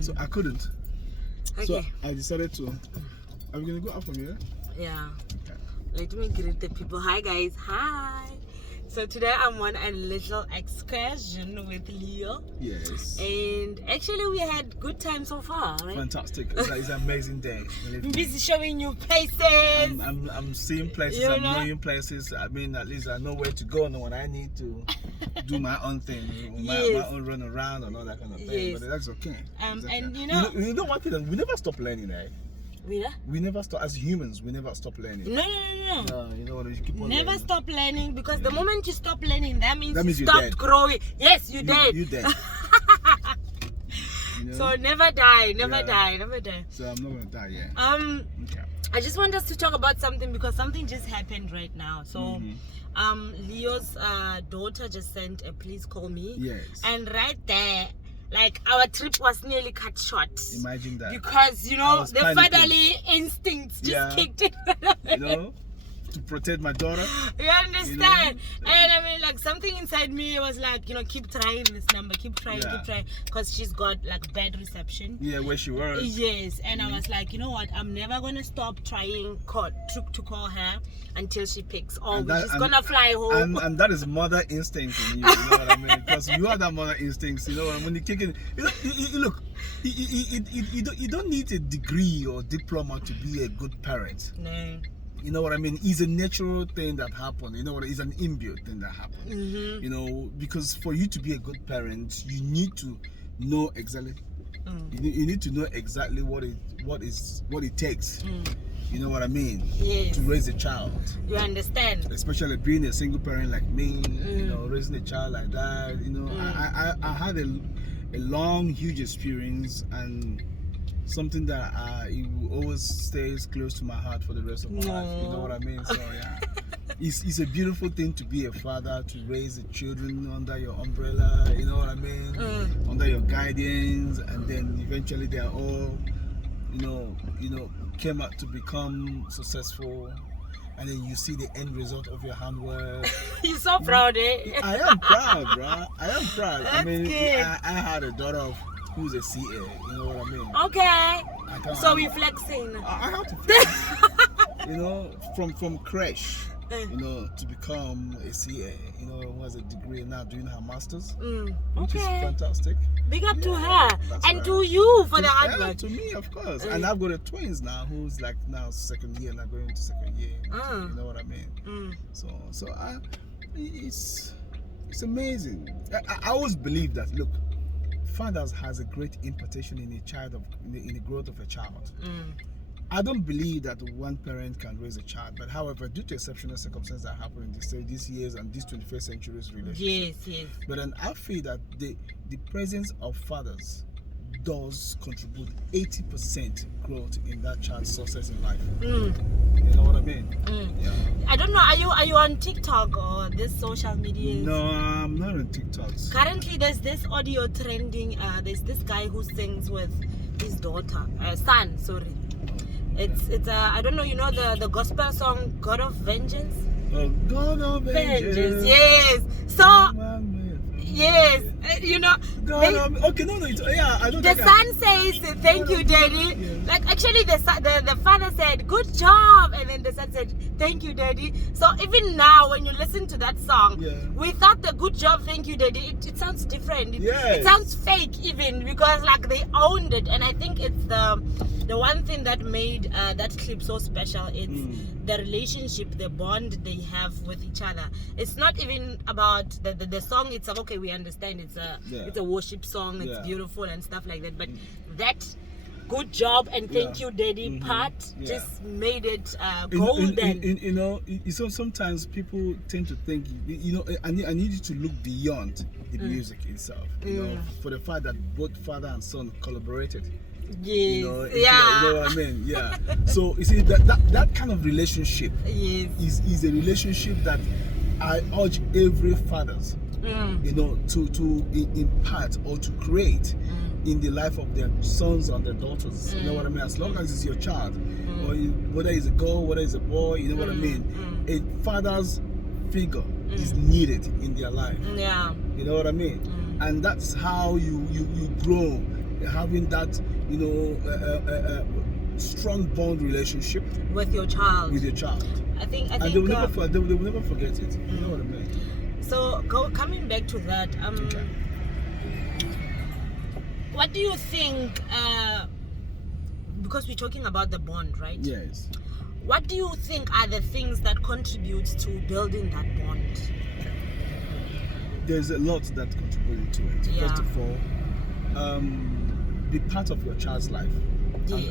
So I couldn't. Okay. So I decided to. Are we gonna go out from here? Yeah. Okay. Let me greet the people. Hi guys. Hi. So today I'm on a little excursion with Leo. Yes. And actually we had good time so far, right? Fantastic. It's an amazing day. I'm busy showing you places. I'm seeing places, You I'm know? knowing places. I mean, at least I know where to go and when I need to do my own thing, my Yes. own run around and all that kind of thing. Yes. But that's okay. It's okay. And you know one thing, we never stop learning, eh? Rita? We never stop, as humans, we never stop learning. No. You know what, we keep on Never learning. stop learning, because the moment you stop learning, that means you you're stopped dead. growing. Yes, you dead. You dead. You know? So never die, never Yeah. die, never die. So I'm not gonna die yet. Okay. I just want us to talk about something, because something just happened right now. So Leo's daughter just sent a please call me. Yes. And right there, like, our trip was nearly cut short. Imagine that. Because, you I know, was the panicking. fatherly instincts just Yeah. kicked in. You know, to protect my daughter. You understand? You know? And I mean, like, something inside me was like, you know, keep trying this number, keep trying, because she's got like bad reception. Yeah, where she was. Yes, and I was like, you know what? I'm never gonna stop trying to call her until she picks. Or And we're that- just and- gonna fly home. And that is mother instinct in you, you know what I mean? Because you are that mother instincts, you know, when you kick in. Look, you don't need a degree or diploma to be a good parent. No. You know what I mean? It's a natural thing that happened. You know what? It's an inbuilt thing that happened. Mm-hmm. You know, because for you to be a good parent, you need to know exactly. You need to know exactly what it takes. You know what I mean? Yes. To raise a child. You understand? Especially being a single parent like me, you know, raising a child like that. You know, I had a long, huge experience, and something that it will always stays close to my heart for the rest of my life. You know what I mean? So yeah, it's a beautiful thing to be a father, to raise the children under your umbrella. You know what I mean? Under your guidance, and then eventually they are all, you know, came out to become successful. And then you see the end result of your handwork. You're so proud, eh? I am proud, bro. I am proud. I That's mean, good. I had a daughter who's a CA. You know what I mean? Okay. So we're flexing. I have to flex. You know, from crash, you know, to become a CA. You know, who has a degree now doing her masters, which is Okay. fantastic. Big up to Yeah, her. that's And right. to you for the Yeah, hard work. to me, of course. And I've got a twins now who's like now second year, now going into second year. You know what I mean? So it's amazing. I always believe that. Look, fathers has a great impartation in a child in the growth of a child. I don't believe that one parent can raise a child, but however, due to exceptional circumstances that happen in these years and this 21st century's relationship. Yes. But then I feel that the presence of fathers does contribute 80% growth in that child's success in life. You know what I mean? Yeah. I don't know. Are you on TikTok or this social media? No, I'm not on TikTok. Currently, there's this audio trending. There's this guy who sings with his son. Sorry. It's I don't know. You know the gospel song "God of Vengeance." Oh, God of vengeance. Yes. So yes, you know. Okay, no, I don't. The son says, "Thank you, Daddy." Yeah. Like actually, the father said, "Good job," and then the son said, "Thank you, Daddy." So even now, when you listen to that song, without the "Good job, thank you, Daddy," it sounds different. It sounds fake even, because like they owned it, and I think it's the one thing that made that clip so special. It's the relationship, the bond they have with each other. It's not even about the song itself. Okay, we understand it's a worship song. It's beautiful and stuff like that. But that good job and thank you, Daddy part just made it golden. You know, so sometimes people tend to think, you know, I need you to look beyond the music itself. You know, for the fact that both father and son collaborated. Yes. You know, you know what I mean? Yeah. So you see that kind of relationship is a relationship that I urge every fathers, you know, to impart or to create in the life of their sons and their daughters. You know what I mean? As long as it's your child, or whether it's a girl, whether it's a boy, you know what I mean? A father's figure is needed in their life. Yeah. You know what I mean? And that's how you grow having that, strong bond relationship with your child. I think and they will never forget it. You know what I mean? So coming back to that, what do you think? Because we're talking about the bond, right? Yes. What do you think are the things that contribute to building that bond? There's a lot that contributes to it. Yeah. First of all, be part of your child's life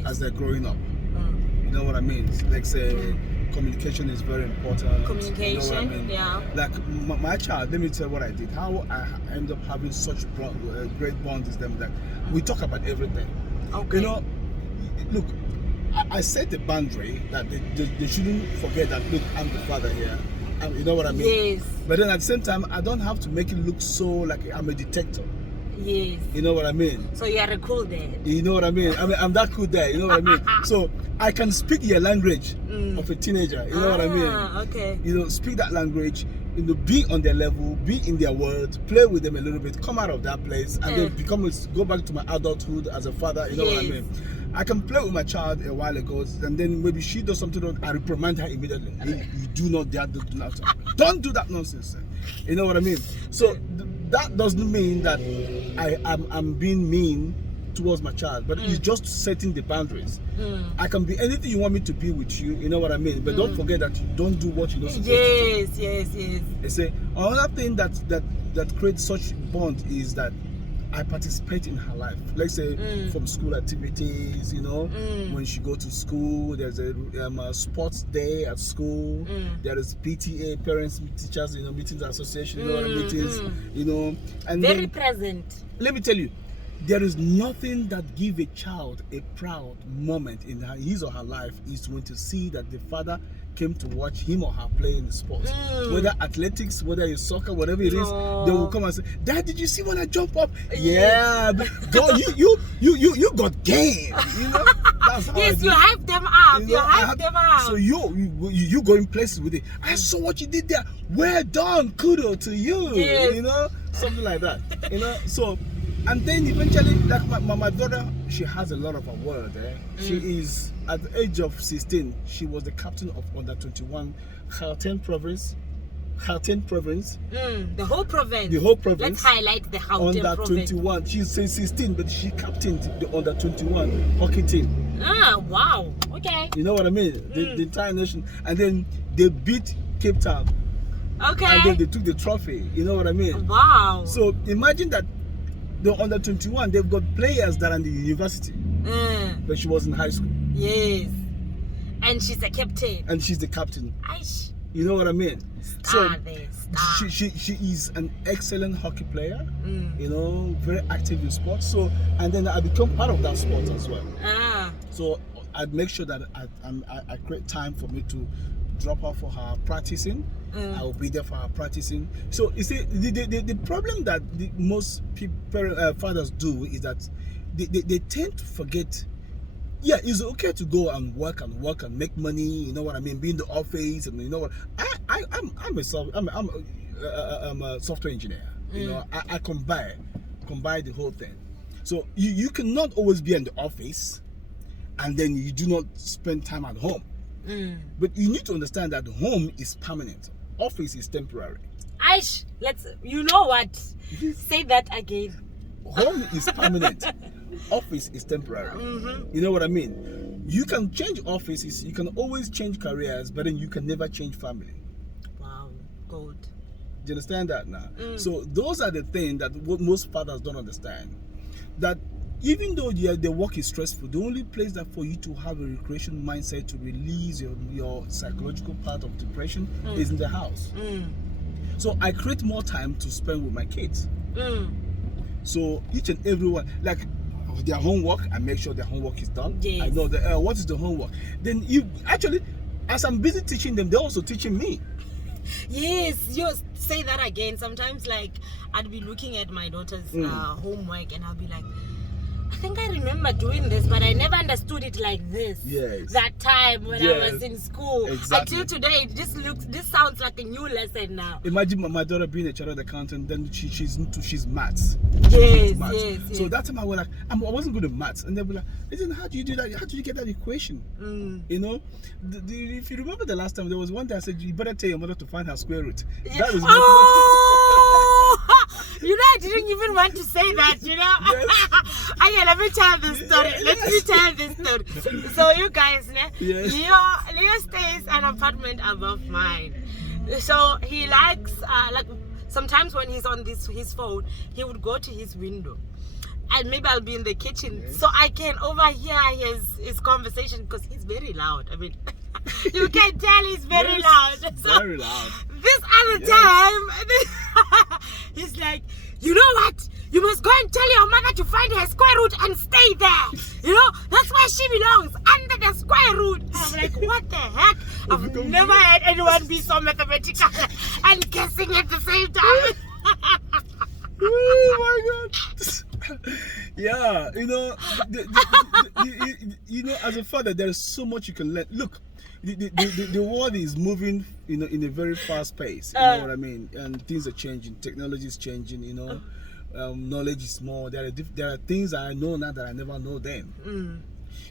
as they're growing up. You know what I mean? Like say, communication is very important. Communication, you know what I mean? Yeah. Like my child, let me tell you what I did. How I end up having such great bond is them that we talk about everything. Okay. Look, I set the boundary that they shouldn't forget that, look, I'm the father here. You know what I mean? Yes. But then at the same time, I don't have to make it look so like I'm a detective. Yes. You know what I mean? So you are a cool dad. You know what I mean? I'm that cool dad. You know what I mean? So I can speak your language of a teenager. You know what I mean? Okay. Speak that language. Be on their level, be in their world, play with them a little bit, come out of that place, and then go back to my adulthood as a father. You know what I mean? I can play with my child a while ago, and then maybe she does something wrong, I reprimand her immediately. You do not dare do that. Don't do that nonsense. You know what I mean? So that doesn't mean that I'm being mean towards my child, but it's just setting the boundaries. I can be anything you want me to be with you, you know what I mean? But don't forget that you don't do what you're not supposed to do. Yes. They say another thing that creates such bond is that I participate in her life. Let's say from school activities, when she go to school, there's a sports day at school. There is PTA, parents, teachers, meetings, association, meetings, and very present. Let me tell you, there is nothing that gives a child a proud moment in his or her life is when to see that the father came to watch him or her play in the sports, whether athletics, whether it's soccer, whatever it is. They will come and say, "Dad, did you see when I jump up?" Yeah, God, you got game. That's how yes, you hype them up. You hype them up. So you go in places with it. I saw what you did there. Well done, kudos to you. Yes. Something like that. So. And then eventually, like my daughter, she has a lot of award. She is, at the age of 16, she was the captain of under 21 Gauteng province. The whole province. The whole province. Let's highlight the Gauteng under province. 21. She's 16, but she captained the under 21 hockey team. Wow. Okay. You know what I mean? The entire nation. And then they beat Cape Town. Okay. And then they took the trophy. You know what I mean? Wow. So imagine that. The under 21, they've got players that are in the university, but she was in high school. Yes, and she's a captain. And she's the captain. Aish. You know what I mean? Star. She is an excellent hockey player. Very active in sports. So, and then I become part of that sport as well. So I'd make sure that I create time for me to drop her for her practicing. I will be there for her practicing. So you see, the problem that most fathers do is that they tend to forget. Yeah, it's okay to go and work and make money. You know what I mean? Be in the office, and you know what? I'm a software engineer. I combine the whole thing. So you cannot always be in the office, and then you do not spend time at home. But you need to understand that home is permanent. Office is temporary. Aish, you know what? Say that again. Home is permanent. Office is temporary. You know what I mean? You can change offices, you can always change careers, but then you can never change family. Wow, good. Do you understand that now? So those are the things that most fathers don't understand. That even though the work is stressful, the only place that for you to have a recreation mindset to release your psychological part of depression is in the house. So I create more time to spend with my kids. So each and every one, like their homework, I make sure their homework is done. Yes. I know what is the homework. Then as I'm busy teaching them, they're also teaching me. Yes, you say that again. Sometimes, like, I'd be looking at my daughter's homework, and I'll be like, I think I remember doing this, but I never understood it like this. Yes. That time when I was in school. Exactly. Until today, this sounds like a new lesson now. Imagine my daughter being a chartered accountant, then she's maths. Yes, maths. Yes. So that time I was like, I wasn't good at maths, and they were like, "Listen, how do you do that? How do you get that equation?" You know, if you remember the last time, there was one day I said, "You better tell your mother to find her square root." That was you know, I didn't even want to say that, you know. Yes. Okay, let me tell this story. Let me tell this story. So you guys, yes. Leo stays an apartment above mine. So he likes, like, sometimes when he's on his phone, he would go to his window. And maybe I'll be in the kitchen, so I can overhear his conversation because he's very loud. I mean, you can tell he's very loud. So very loud. This other time, he's like, you know what? You must go and tell your mother to find her square root and stay there. You know, that's where she belongs, under the square root. And I'm like, what the heck? I've never had anyone be so mathematical and guessing at the same time. Oh my God. Yeah, you know, you know, as a father, there is so much you can learn. Look, the world is moving, you know, in a very fast pace. You know what I mean? And things are changing. Technology is changing. You know, knowledge is more. There are things I know now that I never know then.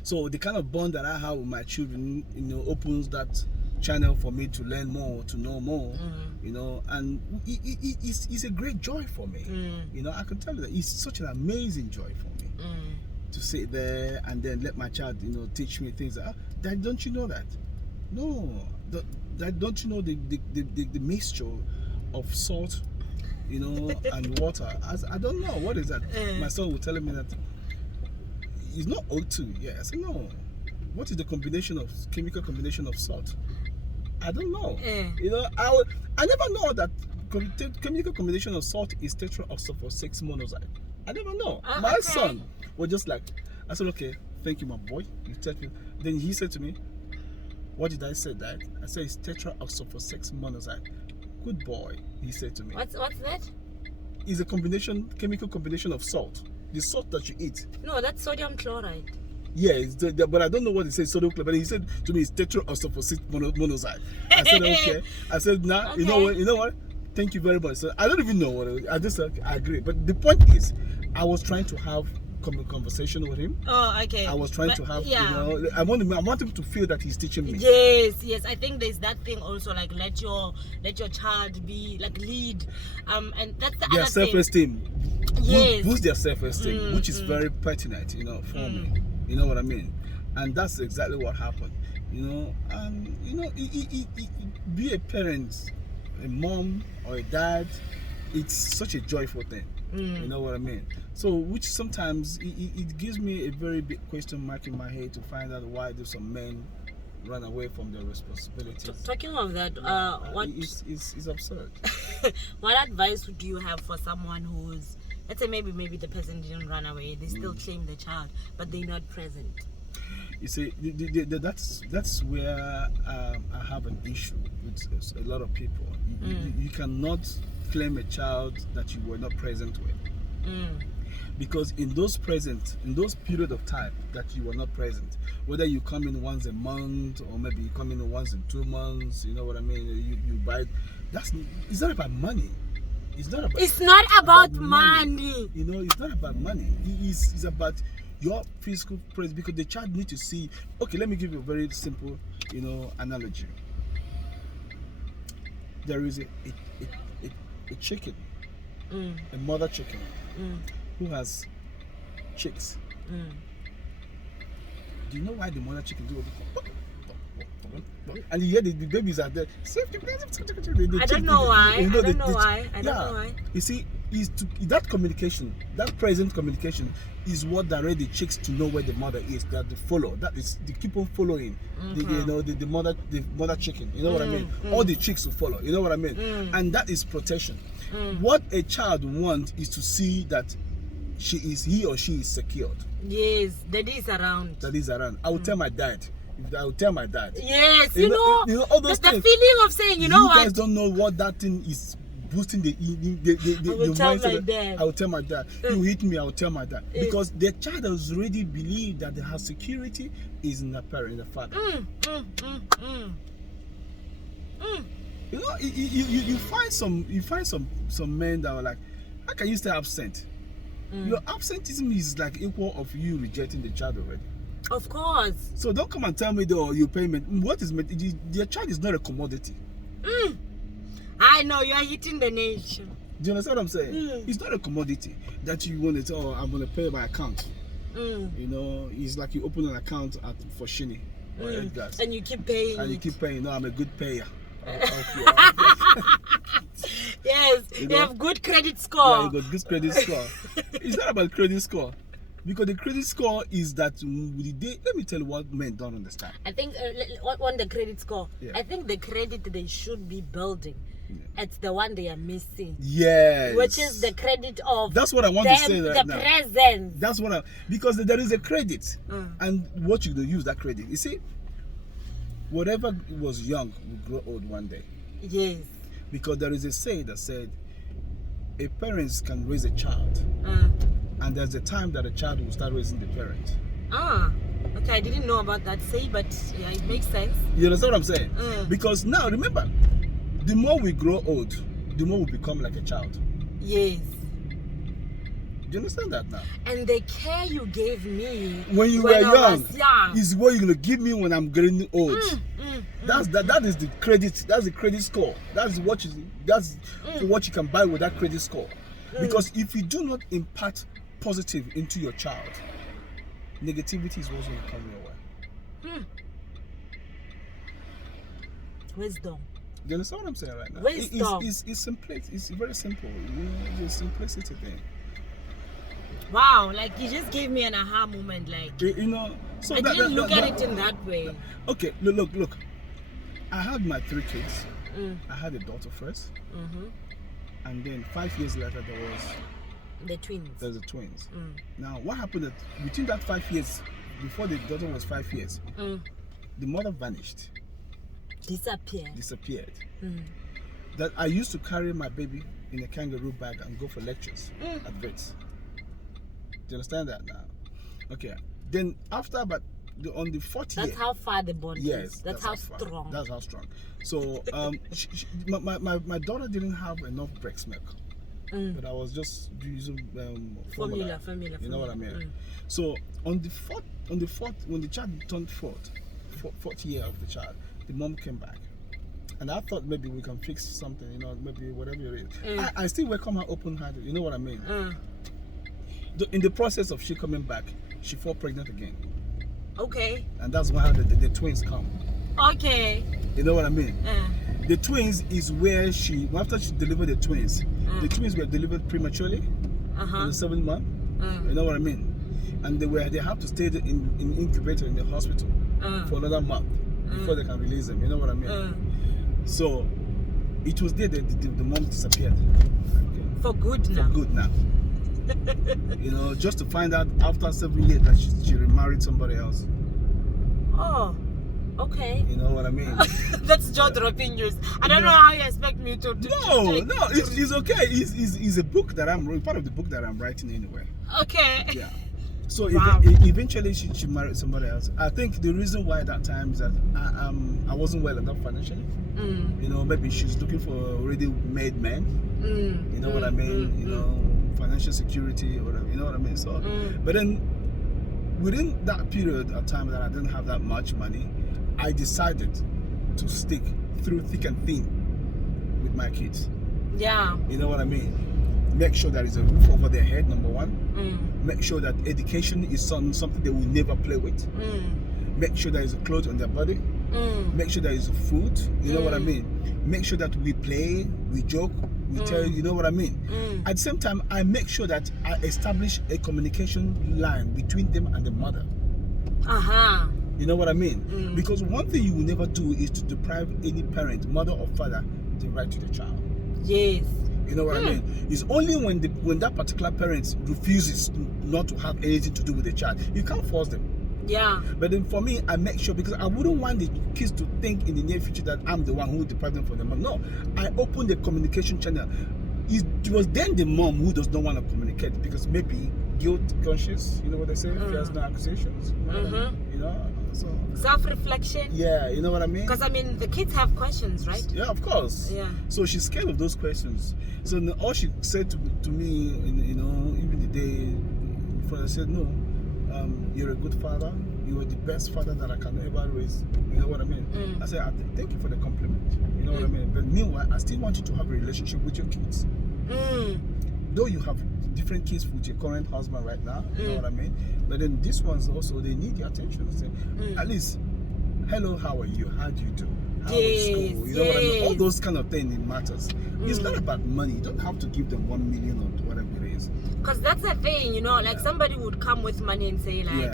So the kind of bond that I have with my children, you know, opens that channel for me to learn more, to know more, you know, and it's a great joy for me. You know, I can tell you that it's such an amazing joy for me to sit there and then let my child, you know, teach me things. Dad, don't you know that? No, don't you know the mixture of salt, you know, and water? I don't know, what is that? My son was telling me that it's not O2. Yeah, I said no. What is the chemical combination of salt? I don't know. You know, I never know that chemical combination of salt is tetraoxide 6 monoxide. I never know. My son was just like, I said, okay, thank you, my boy. You tell me. Then he said to me, what did I say, Dad? I said it's tetraoxide 6 monoxide. Good boy, he said to me. What's that? It's a chemical combination of salt. The salt that you eat. No, that's sodium chloride. Yeah, but I don't know what he said, sodium chloride. But he said to me, it's tetraoxide 6 monoxide. I said, okay. I said, nah, okay. You know what? Thank you very much. So I don't even know what I agree. But the point is, I was trying to have conversation with him. Oh, okay. I was trying to have, you know, I want him to feel that he's teaching me. Yes. I think there's that thing also, like let your child be like lead, and that's the their other self-esteem. Yes. Boost their self-esteem, which is very pertinent, you know, for me. You know what I mean? And that's exactly what happened. You know, you know, be a parent, a mom or a dad, it's such a joyful thing. You know what I mean? So, which sometimes it gives me a very big question mark in my head to find out why do some men run away from their responsibilities. Talking of that, what it's absurd. What advice do you have for someone who's, let's say maybe the person didn't run away, they still claim the child, but they're not present? You see, that's where I have an issue with a lot of people. You cannot claim a child that you were not present with, because in those period of time that you were not present, whether you come in once a month or maybe you come in once in 2 months, you know what I mean, you buy, it's not about money. It's not about money. You know, it's not about money. It's about your physical presence, because the child needs to see. Okay, let me give you a very simple, you know, analogy. There is a chicken, a mother chicken, who has chicks. Do you know why the mother chicken do it? And you hear the babies are there. I don't know why. I don't know why. You see, that communication, that present communication, is what direct the chicks to know where the mother is. That they follow. That is, they keep on following. You know, the mother chicken. You know what I mean? All the chicks will follow. You know what I mean? And that is protection. What a child wants is to see that he or she is secured. Yes, that is around. I will tell my dad. I will tell my dad. Yes, you know all those things. The feeling of saying, you know what? You guys don't know what that thing is boosting the mindset. I will tell my dad. You hit me, I will tell my dad. Because the child has already believed that her security is in the parent, in the father. You know, you find some men that are like, how can you stay absent? Your absenteeism is like equal of you rejecting the child already. Of course. So don't come and tell me though you payment. What is your child is not a commodity. I know you are hitting the nation. Do you understand what I'm saying? It's not a commodity that you want to. Oh, I'm gonna pay by account. You know, it's like you open an account for Shini or Edgar's, and you keep paying. And you keep paying. No, I'm a good payer. Yes, you have good credit score. Yeah, you got good credit score. It's not about credit score. Because the credit score is that let me tell you what men don't understand. I think on the credit score, I think the credit they should be building, it's the one they are missing. Yes. Which is the credit of. That's what I want to say right now. The present. That's what because there is a credit, and what you use that credit. You see, whatever was young will grow old one day. Yes. Because there is a saying that said, a parent can raise a child. And there's a time that a child will start raising the parent. Okay, I didn't know about that say, but yeah, it makes sense. You understand what I'm saying? Because now, remember, the more we grow old, the more we become like a child. Yes. Do you understand that now? And the care you gave me when you were young is what you're going to give me when I'm getting old. That is the credit. That's the credit score. That's what you can buy with that credit score. Because if you do not impart positive into your child, negativity is also going to come your way. Wisdom. You understand what I'm saying right now? Wisdom. It's simple. It's very simple. The simplicity thing. Wow, like you just gave me an aha moment. Like you know, so I didn't look at it in that way. Okay, look. I had my 3 kids. I had a daughter first. And then 5 years later, there was the twins. There's the twins. Now, what happened that between that 5 years, before the daughter was 5 years, the mother vanished. Disappeared. That I used to carry my baby in a kangaroo bag and go for lectures at Brits. Do you understand that now? Okay. Then after, but on the 4th year. That's how far the bond is. That's how strong. That's how strong. So my daughter didn't have enough breast milk, but I was just using formula. You know what I mean? So on the fourth, when the child turned fourth year of the child, the mom came back, and I thought maybe we can fix something. You know, maybe whatever it is. I still welcome her open-handed. You know what I mean? In the process of she coming back, she fell pregnant again. Okay. And that's why the twins come. Okay. You know what I mean? The twins is where after she delivered the twins were delivered prematurely in the 7th month. You know what I mean? And they have to stay in incubator in the hospital for another month before they can release them. You know what I mean? So it was there that the mom disappeared. Okay. For good now. For good now. You know, just to find out after 7 years that she remarried somebody else. Oh, okay. You know what I mean? That's jaw-dropping news. I don't know how you expect me to No, it's okay. It's a book that I'm writing, part of the book that I'm writing anyway. Okay. Yeah. So eventually she married somebody else. I think the reason why that time is that I wasn't well enough financially. You know, maybe she's looking for already made men. You know what I mean? You know, financial security or whatever. You know what I mean? So, but then within that period of time that I didn't have that much money, I decided to stick through thick and thin with my kids. Yeah. You know what I mean? Make sure there is a roof over their head, number one. Make sure that education is something they will never play with. Make sure there is a clothes on their body. Make sure there is food. You know what I mean? Make sure that we play, we joke, we tell you know what I mean? At the same time, I make sure that I establish a communication line between them and the mother. You know what I mean? Because one thing you will never do is to deprive any parent, mother or father, the right to the child. Yes. You know what I mean? It's only when that particular parent refuses not to have anything to do with the child, you can't force them. Yeah. But then for me, I make sure, because I wouldn't want the kids to think in the near future that I'm the one who deprived them from the mom. No, I opened the communication channel. It was then the mom who does not want to communicate because maybe guilt conscious, you know what they say, fears no accusations. You know, so self-reflection. Yeah, you know what I mean? Because I mean, the kids have questions, right? Yeah, of course. Yeah. So she's scared of those questions. So all she said to me, you know, even the day before, I said, no, you're a good father. You are the best father that I can ever raise. You know what I mean? I said, thank you for the compliment. You know what I mean? But meanwhile, I still want you to have a relationship with your kids. Though you have different kids with your current husband right now, you know what I mean? But then these ones also, they need your attention. Say, at least, hello, how are you? How do you do? How is school? You know what I mean? All those kind of things, it matters. It's not about money. You don't have to give them 1 million or whatever it is. Because that's the thing, you know, like somebody would come with money and say like,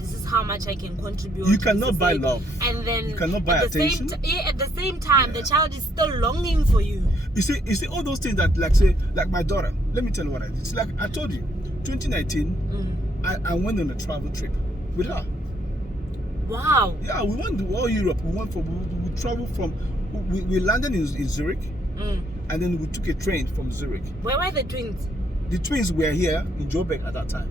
this is how much I can contribute. You cannot buy love. And then you cannot buy attention. At the same time, the child is still longing for you. You see all those things that, like, say, like my daughter. Let me tell you what I did. It's like I told you, 2019, I went on a travel trip with her. Wow. Yeah, we went to all Europe. We traveled from, we landed in Zurich, and then we took a train from Zurich. Where were the twins? The twins were here in Joburg at that time.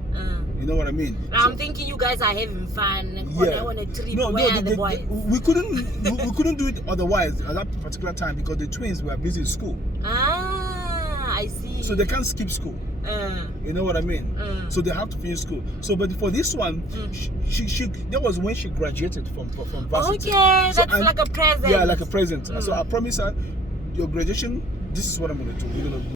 You know what I mean? I'm thinking you guys are having fun on a trip. Where are the boys? We couldn't do it otherwise at that particular time because the twins were busy in school. Ah, I see. So they can't skip school. You know what I mean? So they have to finish school. So, but for this one, she that was when she graduated from varsity. Okay, so that's like a present. Yeah, like a present. So I promised her, your graduation, this is what I'm gonna do. We're gonna